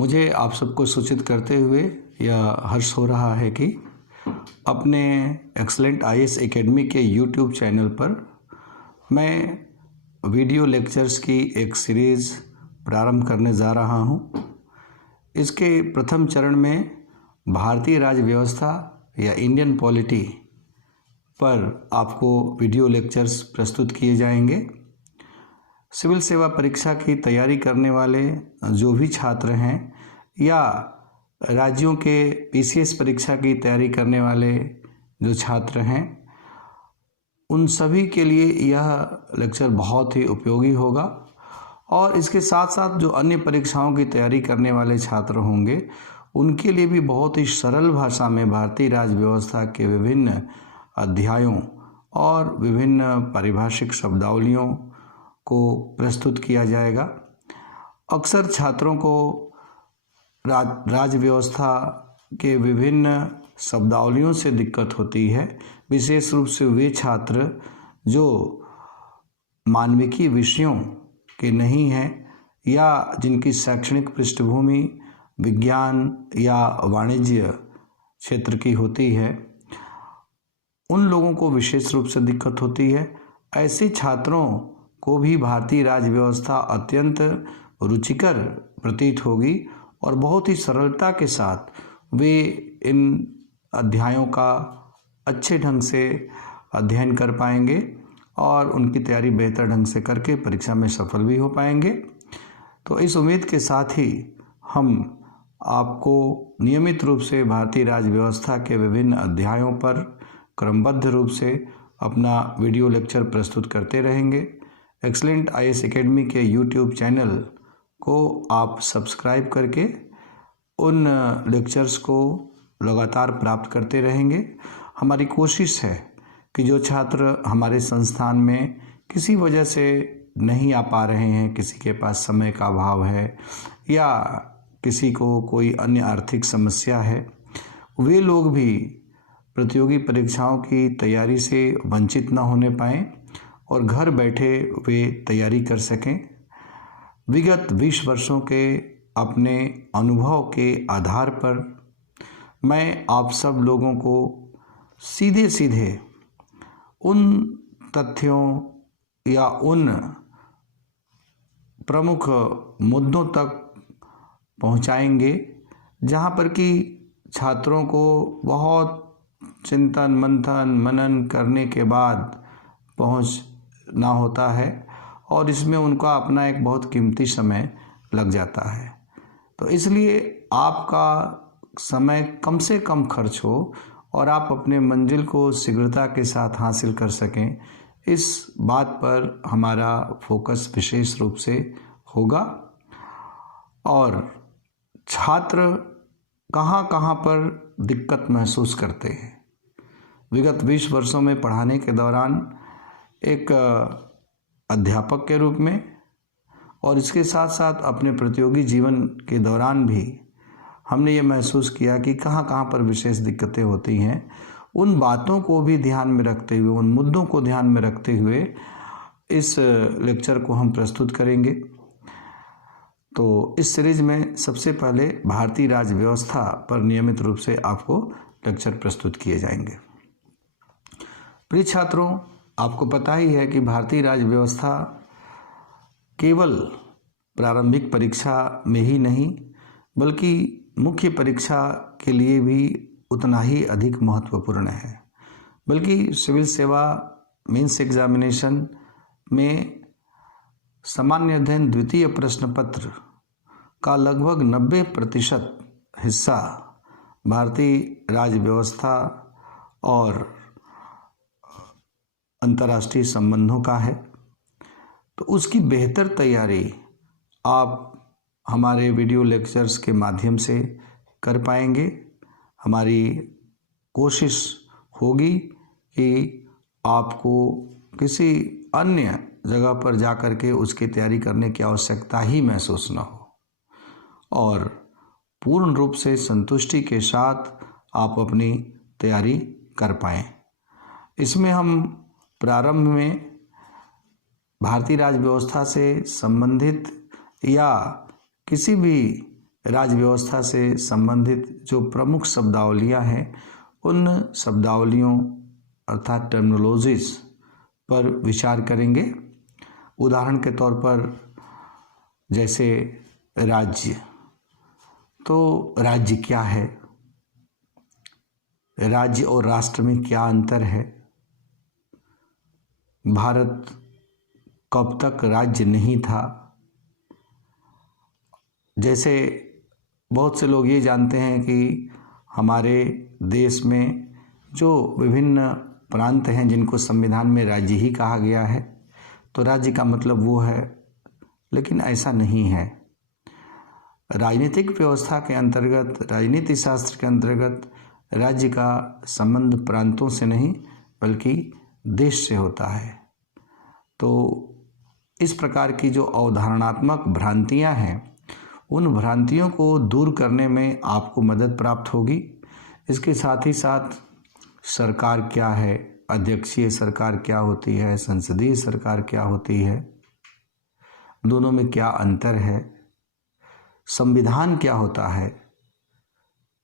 मुझे आप सबको सूचित करते हुए यह हर्ष हो रहा है कि अपने एक्सलेंट आईएएस एकेडमी के यूट्यूब चैनल पर मैं वीडियो लेक्चर्स की एक सीरीज़ प्रारंभ करने जा रहा हूँ। इसके प्रथम चरण में भारतीय राज्य व्यवस्था या इंडियन पॉलिटी पर आपको वीडियो लेक्चर्स प्रस्तुत किए जाएंगे। सिविल सेवा परीक्षा की तैयारी करने वाले जो भी छात्र हैं या राज्यों के पीसीएस परीक्षा की तैयारी करने वाले जो छात्र हैं, उन सभी के लिए यह लेक्चर बहुत ही उपयोगी होगा। और इसके साथ साथ जो अन्य परीक्षाओं की तैयारी करने वाले छात्र होंगे, उनके लिए भी बहुत ही सरल भाषा में भारतीय राज्य व्यवस्था के विभिन्न अध्यायों और विभिन्न पारिभाषिक शब्दावलियों को प्रस्तुत किया जाएगा। अक्सर छात्रों को राज्य व्यवस्था के विभिन्न शब्दावलियों से दिक्कत होती है, विशेष रूप से वे छात्र जो मानविकी विषयों के नहीं हैं या जिनकी शैक्षणिक पृष्ठभूमि विज्ञान या वाणिज्य क्षेत्र की होती है, उन लोगों को विशेष रूप से दिक्कत होती है। ऐसे छात्रों को भी भारतीय राज्य व्यवस्था अत्यंत रुचिकर प्रतीत होगी और बहुत ही सरलता के साथ वे इन अध्यायों का अच्छे ढंग से अध्ययन कर पाएंगे और उनकी तैयारी बेहतर ढंग से करके परीक्षा में सफल भी हो पाएंगे। तो इस उम्मीद के साथ ही हम आपको नियमित रूप से भारतीय राज्य व्यवस्था के विभिन्न अध्यायों पर क्रमबद्ध रूप से अपना वीडियो लेक्चर प्रस्तुत करते रहेंगे। एक्सलेंट आईएएस एकेडमी के यूट्यूब चैनल को आप सब्सक्राइब करके उन लेक्चर्स को लगातार प्राप्त करते रहेंगे। हमारी कोशिश है कि जो छात्र हमारे संस्थान में किसी वजह से नहीं आ पा रहे हैं, किसी के पास समय का अभाव है या किसी को कोई अन्य आर्थिक समस्या है, वे लोग भी प्रतियोगी परीक्षाओं की तैयारी से वंचित न होने पाएँ और घर बैठे वे तैयारी कर सकें। विगत 20 वर्षों के अपने अनुभव के आधार पर मैं आप सब लोगों को सीधे सीधे उन तथ्यों या उन प्रमुख मुद्दों तक पहुंचाएंगे जहां पर कि छात्रों को बहुत चिंतन मंथन मनन करने के बाद पहुंचना होता है और इसमें उनका अपना एक बहुत कीमती समय लग जाता है। तो इसलिए आपका समय कम से कम खर्च हो और आप अपने मंजिल को शीघ्रता के साथ हासिल कर सकें, इस बात पर हमारा फोकस विशेष रूप से होगा। और छात्र कहाँ कहाँ पर दिक्कत महसूस करते हैं, विगत 20 वर्षों में पढ़ाने के दौरान एक अध्यापक के रूप में और इसके साथ साथ अपने प्रतियोगी जीवन के दौरान भी हमने ये महसूस किया कि कहाँ कहाँ पर विशेष दिक्कतें होती हैं। उन बातों को भी ध्यान में रखते हुए, उन मुद्दों को ध्यान में रखते हुए इस लेक्चर को हम प्रस्तुत करेंगे। तो इस सीरीज में सबसे पहले भारतीय राज्य व्यवस्था पर नियमित रूप से आपको लेक्चर प्रस्तुत किए जाएंगे। प्रिय छात्रों, आपको पता ही है कि भारतीय राज्य व्यवस्था केवल प्रारंभिक परीक्षा में ही नहीं बल्कि मुख्य परीक्षा के लिए भी उतना ही अधिक महत्वपूर्ण है। बल्कि सिविल सेवा मेंस एग्जामिनेशन में सामान्य अध्ययन द्वितीय प्रश्न पत्र का लगभग 90% हिस्सा भारतीय राज्य व्यवस्था और अंतर्राष्ट्रीय संबंधों का है। तो उसकी बेहतर तैयारी आप हमारे वीडियो लेक्चर्स के माध्यम से कर पाएंगे। हमारी कोशिश होगी कि आपको किसी अन्य जगह पर जा कर के उसकी तैयारी करने की आवश्यकता ही महसूस न हो और पूर्ण रूप से संतुष्टि के साथ आप अपनी तैयारी कर पाएँ। इसमें हम प्रारंभ में भारतीय राज्य व्यवस्था से संबंधित या किसी भी राज्य व्यवस्था से संबंधित जो प्रमुख शब्दावलियाँ हैं उन शब्दावलियों अर्थात टर्मिनोलॉजीज पर विचार करेंगे। उदाहरण के तौर पर जैसे राज्य, तो राज्य क्या है, राज्य और राष्ट्र में क्या अंतर है, भारत कब तक राज्य नहीं था। जैसे बहुत से लोग ये जानते हैं कि हमारे देश में जो विभिन्न प्रांत हैं जिनको संविधान में राज्य ही कहा गया है, तो राज्य का मतलब वो है, लेकिन ऐसा नहीं है। राजनीतिक व्यवस्था के अंतर्गत, राजनीति शास्त्र के अंतर्गत राज्य का संबंध प्रांतों से नहीं बल्कि देश से होता है। तो इस प्रकार की जो अवधारणात्मक भ्रांतियां हैं, उन भ्रांतियों को दूर करने में आपको मदद प्राप्त होगी। इसके साथ ही साथ सरकार क्या है, अध्यक्षीय सरकार क्या होती है, संसदीय सरकार क्या होती है, दोनों में क्या अंतर है, संविधान क्या होता है,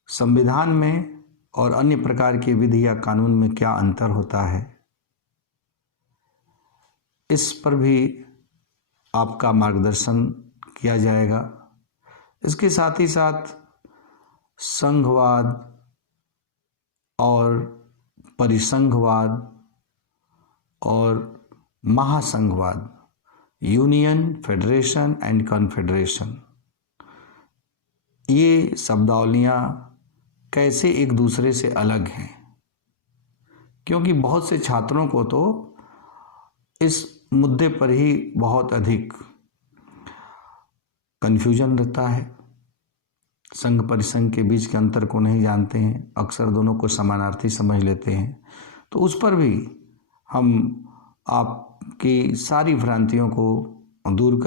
संविधान में और अन्य प्रकार की विधि या कानून में क्या अंतर होता है, इस पर भी आपका मार्गदर्शन किया जाएगा। इसके साथ ही साथ संघवाद और परिसंघवाद और महासंघवाद, यूनियन, फेडरेशन एंड कॉन्फेडरेशन, ये शब्दावलियाँ कैसे एक दूसरे से अलग हैं, क्योंकि बहुत से छात्रों को तो इस मुद्दे पर ही बहुत अधिक कन्फ्यूजन रहता है। संघ परिसंघ के बीच के अंतर को नहीं जानते हैं, अक्सर दोनों को समानार्थी समझ लेते हैं। तो उस पर भी हम आपकी सारी भ्रांतियों को दूर